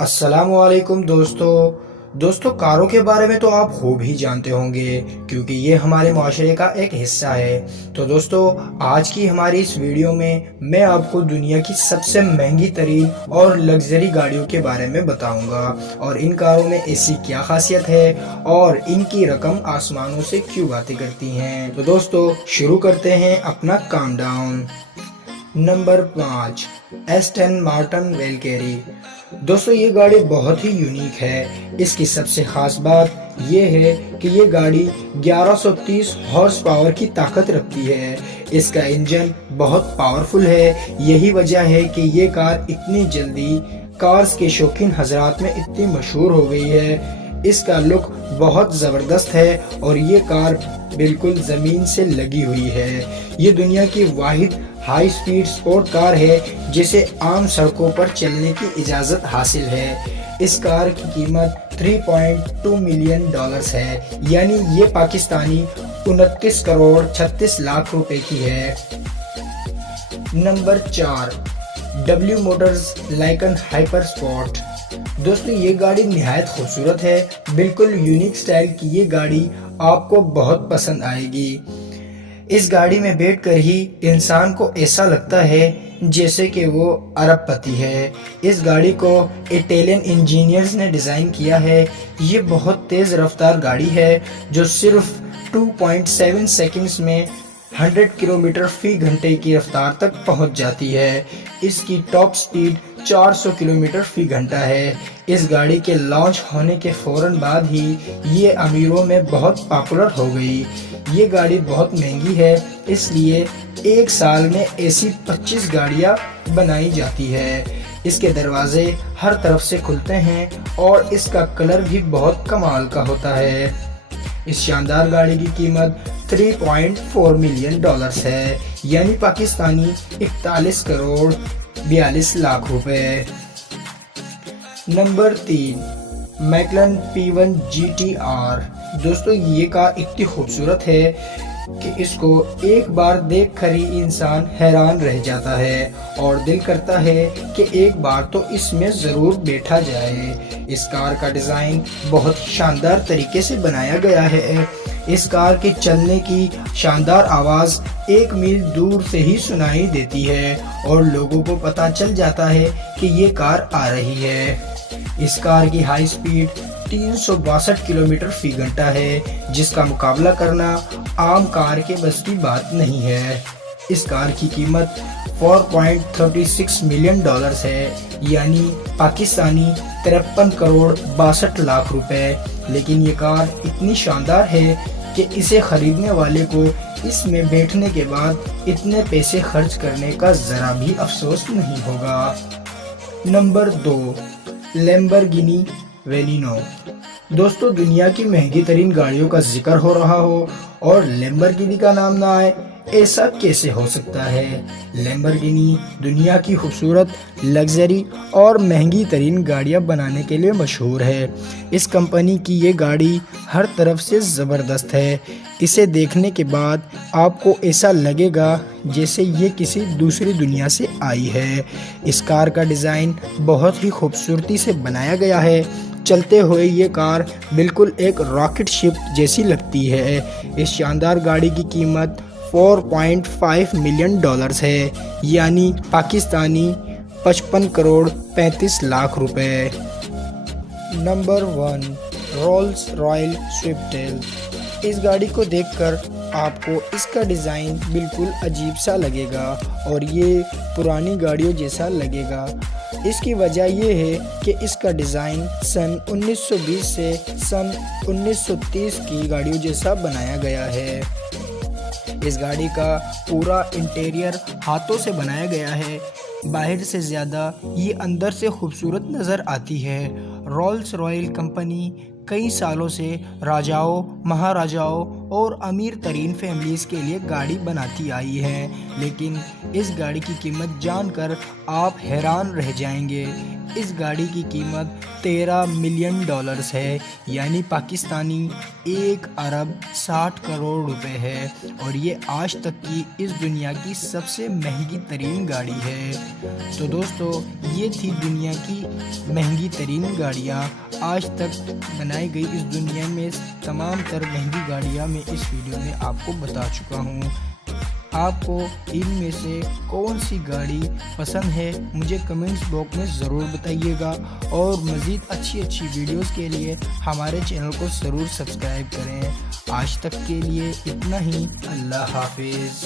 अस्सलामुअलैकुम दोस्तों कारों के बारे में तो आप खूब ही जानते होंगे क्योंकि ये हमारे माशरे का एक हिस्सा है। तो दोस्तों आज की हमारी इस वीडियो में मैं आपको दुनिया की सबसे महंगी तरीन और लग्जरी गाड़ियों के बारे में बताऊंगा और इन कारों में ऐसी क्या खासियत है और इनकी रकम आसमानों से क्यों बातें करती हैं। तो दोस्तों शुरू करते हैं अपना countdown. Number 5, Aston Martin Valkyrie. दोस्तों ये गाड़ी बहुत ही यूनिक है। इसकी सबसे खास बात ये है कि ये गाड़ी 1130 हॉर्स पावर की ताकत रखती है। इसका इंजन बहुत पावरफुल है। यही वजह है कि ये कार इतनी जल्दी कार्स के शौकीन हजरात में इतनी मशहूर हो गई है। इसका लुक बहुत ज़बरदस्त है और ये कार बिल्कुल ज़मीन से लगी हुई है। ये दुनिया की वाहिद हाई स्पीड स्पोर्ट कार है जिसे आम सड़कों पर चलने की इजाज़त हासिल है। इस कार की कीमत 3.2 मिलियन डॉलर्स है, यानी ये पाकिस्तानी 29 करोड़ 36 लाख रुपए की है। Number 4, W Motors Lykan Hypersport. दोस्तों ये गाड़ी निहायत खूबसूरत है। बिल्कुल यूनिक स्टाइल की ये गाड़ी आपको बहुत पसंद आएगी। इस गाड़ी में बैठकर ही इंसान को ऐसा लगता है जैसे कि वो अरबपति है। इस गाड़ी को इटालियन इंजीनियर्स ने डिज़ाइन किया है। ये बहुत तेज़ रफ्तार गाड़ी है जो सिर्फ 2.7 सेकंड्स में 100 किलोमीटर फी घंटे की रफ्तार तक पहुंच जाती है। इसकी टॉप स्पीड 400 किलोमीटर फी घंटा है। इस गाड़ी के लॉन्च होने के फौरन बाद ही ये अमीरों में बहुत पॉपुलर हो गई। ये गाड़ी बहुत महंगी है, इसलिए एक साल में ऐसी 25 गाड़ियाँ बनाई जाती है। इसके दरवाजे हर तरफ से खुलते हैं और इसका कलर भी बहुत कमाल का होता है। इस शानदार गाड़ी की कीमत 3.4 मिलियन डॉलर्स है, यानी पाकिस्तानी 41 करोड़ 42 लाख रुपए। Number 3, मैकलन P1 GT-R। दोस्तों ये कार इतनी खूबसूरत है कि इसको एक बार देख कर ही इंसान हैरान रह जाता है और दिल करता है कि एक बार तो इसमें ज़रूर बैठा जाए। इस कार का डिज़ाइन बहुत शानदार तरीके से बनाया गया है। इस कार के चलने की शानदार आवाज़ 1 मील दूर से ही सुनाई देती है और लोगों को पता चल जाता है कि ये कार आ रही है। इस कार की हाई स्पीड 362 किलोमीटर फी घंटा है, जिसका मुकाबला करना आम कार के बस की बात नहीं है। इस कार की कीमत 4.36 मिलियन डॉलर्स है, यानी पाकिस्तानी 53 करोड़ 62 लाख रुपए। लेकिन ये कार इतनी शानदार है कि इसे खरीदने वाले को इसमें बैठने के बाद इतने पैसे खर्च करने का ज़रा भी अफसोस नहीं होगा। Number 2, Lamborghini Veneno. दोस्तों दुनिया की महंगी तरीन गाड़ियों का जिक्र हो रहा हो और लैम्बोर्गिनी का नाम ना आए, ऐसा कैसे हो सकता है। लैम्बोर्गिनी दुनिया की खूबसूरत लग्जरी और महंगी तरीन गाड़ियां बनाने के लिए मशहूर है। इस कंपनी की ये गाड़ी हर तरफ से ज़बरदस्त है। इसे देखने के बाद आपको ऐसा लगेगा जैसे ये किसी दूसरी दुनिया से आई है। इस कार का डिज़ाइन बहुत ही खूबसूरती से बनाया गया है। चलते हुए ये कार बिल्कुल एक रॉकेट शिप जैसी लगती है। इस शानदार गाड़ी की कीमत 4.5 मिलियन डॉलर्स है, यानी पाकिस्तानी 55 करोड़ 35 लाख रुपए। Number 1, Rolls Royce Sweptail. इस गाड़ी को देखकर आपको इसका डिज़ाइन बिल्कुल अजीब सा लगेगा और ये पुरानी गाड़ियों जैसा लगेगा। इसकी वजह ये है कि इसका डिज़ाइन सन 1920 से सन 1930 की गाड़ियों जैसा बनाया गया है। इस गाड़ी का पूरा इंटीरियर हाथों से बनाया गया है। बाहर से ज़्यादा ये अंदर से खूबसूरत नज़र आती है। रोल्स रॉयल कंपनी कई सालों से राजाओं, महाराजाओं और अमीर तरीन फैमिलीज़ के लिए गाड़ी बनाती आई है। लेकिन इस गाड़ी की कीमत जानकर आप हैरान रह जाएंगे। इस गाड़ी की कीमत 13 मिलियन डॉलर्स है, यानी पाकिस्तानी 1 अरब 60 करोड़ रुपए है। और ये आज तक की इस दुनिया की सबसे महंगी तरीन गाड़ी है। तो दोस्तों, ये थी दुनिया की महंगी तरीन गाड़ियाँ आज तक बनाई गई इस दुनिया में। तमाम तर महंगी गाड़ियाँ मैं इस वीडियो में आपको बता चुका हूँ। आपको इनमें से कौन सी गाड़ी पसंद है मुझे कमेंट्स बॉक्स में ज़रूर बताइएगा। और मज़ीद अच्छी वीडियोस के लिए हमारे चैनल को ज़रूर सब्सक्राइब करें। आज तक के लिए इतना ही। अल्लाह हाफिज़।